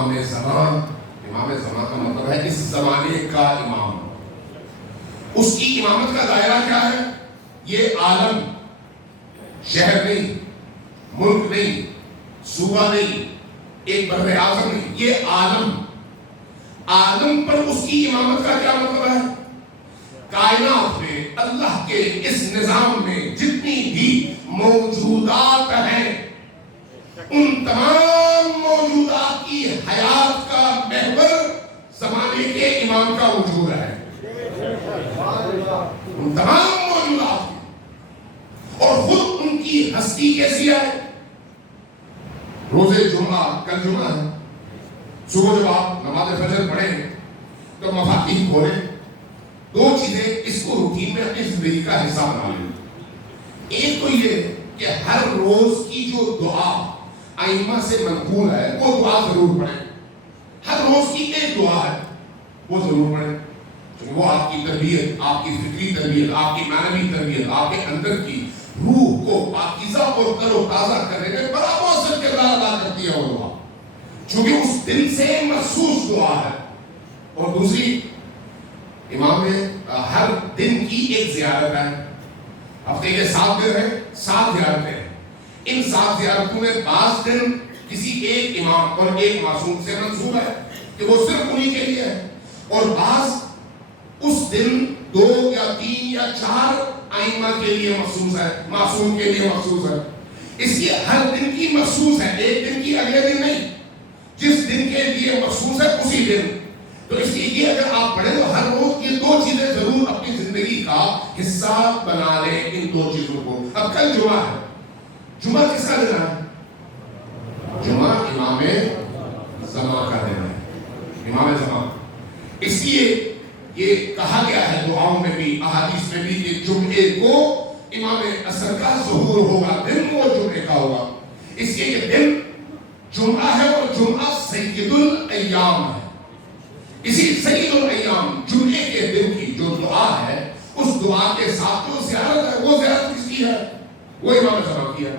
امام زماں. امام زماں کا مطلب ہے اس زمانے کا امام. اس کی امامت کا دائرہ کیا ہے؟ یہ عالم، شہر نہیں، ملک نہیں، صوبہ نہیں، ایک بر اعظم نہیں، یہ عالم. عالم پر اس کی امامت کا کیا مطلب ہے؟ کائنات میں اللہ کے اس نظام میں جتنی بھی موجودات ہیں ان تمام موجودات کی حیات کا محور زمانے کے امام کا وجود ہے. ان تمام موجودات کی اور خود ان کی ہستی کیسی ہے؟ روز جمعہ، کل جمعہ ہے، صبح جب آپ نماز فجر پڑھیں تو مفاتیح کھولیں، دو چیزیں اس کو روٹین میں اپنی زندگی کا حصہ بنا لیں. ایک تو یہ کہ ہر روز کی جو دعا ائمہ سے منقول ہے وہ دعا ضرور پڑھیں. ہر روز کی ایک دعا ہے وہ ضرور پڑھیں، وہ آپ کی تربیت، آپ کی فکری تربیت، آپ کی معنوی تربیت، آپ کے اندر کی روح کو پاکیزہ اور تر و تازہ کرنے میں بڑا مؤثر کردار ادا کرتی ہے وہ دعا، چونکہ اس دل سے مخصوص دعا ہے. اور دوسری، امام میں ہر دن کی ایک زیارت ہے. ہفتے کے 7 دن ہیں، 7 زیارتیں ہیں. ان 7 زیارتوں میں بعض دن کسی ایک امام اور ایک معصوم سے منسوب ہے کہ وہ صرف انہی کے لیے ہے، اور بعض اس دن 2 یا 3 یا 4 ائمہ کے لیے مخصوص ہے، معصوم کے لیے مخصوص ہے. اس لیے ہر دن کی مخصوص ہے، ایک دن کی اگلے دن نہیں. جس دن کے لیے مخصوص ہے اسی دن. تو اس لیے یہ اگر آپ پڑھیں تو ہر روز یہ 2 چیزیں ضرور اپنی زندگی کا حصہ بنا لیں، ان 2 چیزوں کو. اب کل جمعہ ہے، جمعہ کس کا دن ہے؟ جمعہ امام زماں کا دن ہے، امام زماں. اس لیے یہ کہا گیا ہے دعاؤں میں بھی، احادیث میں بھی، کہ جمعے کو امام عصر کا ظہور ہوگا، دن وہ جمعے کا ہوگا. اس لیے یہ دن جمعہ ہے اور جمعہ سید الایام ہے. اسی سید الایام جمعے کے دن کی جو دعا ہے اس دعا کے ساتھ جو زیارت ہے وہ زیارت کس کی ہے؟ وہ امام زمان کی ہے.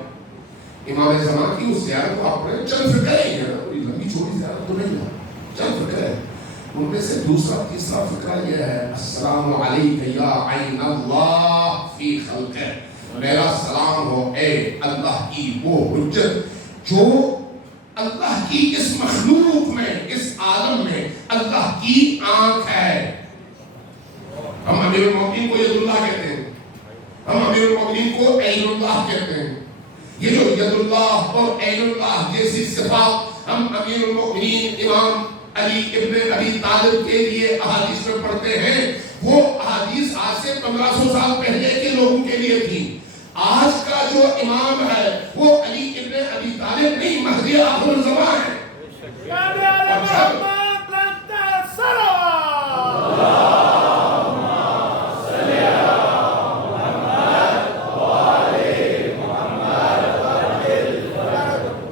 امام زمان کی اس زیارت کو آپ پڑھیں، چند فکریں ہی ہیں، کوئی لمبی چھوٹی زیارت تو نہیں ہے، چند فکریں. ان میں سے دوسرا تیسرا فکرہ یہ ہے: السلام علیک یا عین اللہ فی خلقہ. میرا سلام ہو اے اللہ کی وہ حجت جو اللہ کی اس مخلوق میں، اس عالم میں اللہ کی آنکھ ہے. ہم امیر المومنین کو ید اللہ کہتے ہیں، ہم امیر المومنین کو عین اللہ کہتے ہیں. یہ جو ید اللہ اور عین اللہ جیسی صفات ہم امیر المومنین امام علی ابن ابی طالب کے لیے احادیث میں پڑھتے ہیں، وہ احادیث آج سے 1500 سال پہلے کے لوگوں کے لیے تھی. آج کا جو امام ہے وہ علی ابن ابی طالب نہیں، مہدی آخر الزمان ہے.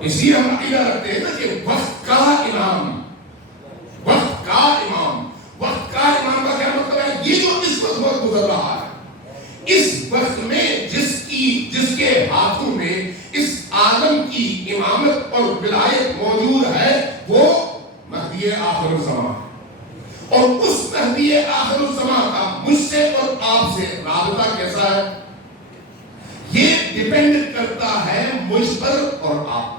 اسی ہم عقیدہ رکھتے ہیں نا کہ وقت کا امام، وقت کا امام. وقت کا امام کا کیا مطلب ہے؟ یہ جو اس وقت گزر رہا ہے، اس وقت میں جس کے ہاتھوں میں اس عالم کی امامت اور ولایت موجود ہے وہ مہدی آخر الزمان. اور اس مہدی آخر الزمان کا مجھ سے اور آپ سے رابطہ کیسا ہے؟ یہ ڈیپینڈ کرتا ہے مجھ پر اور آپ پر.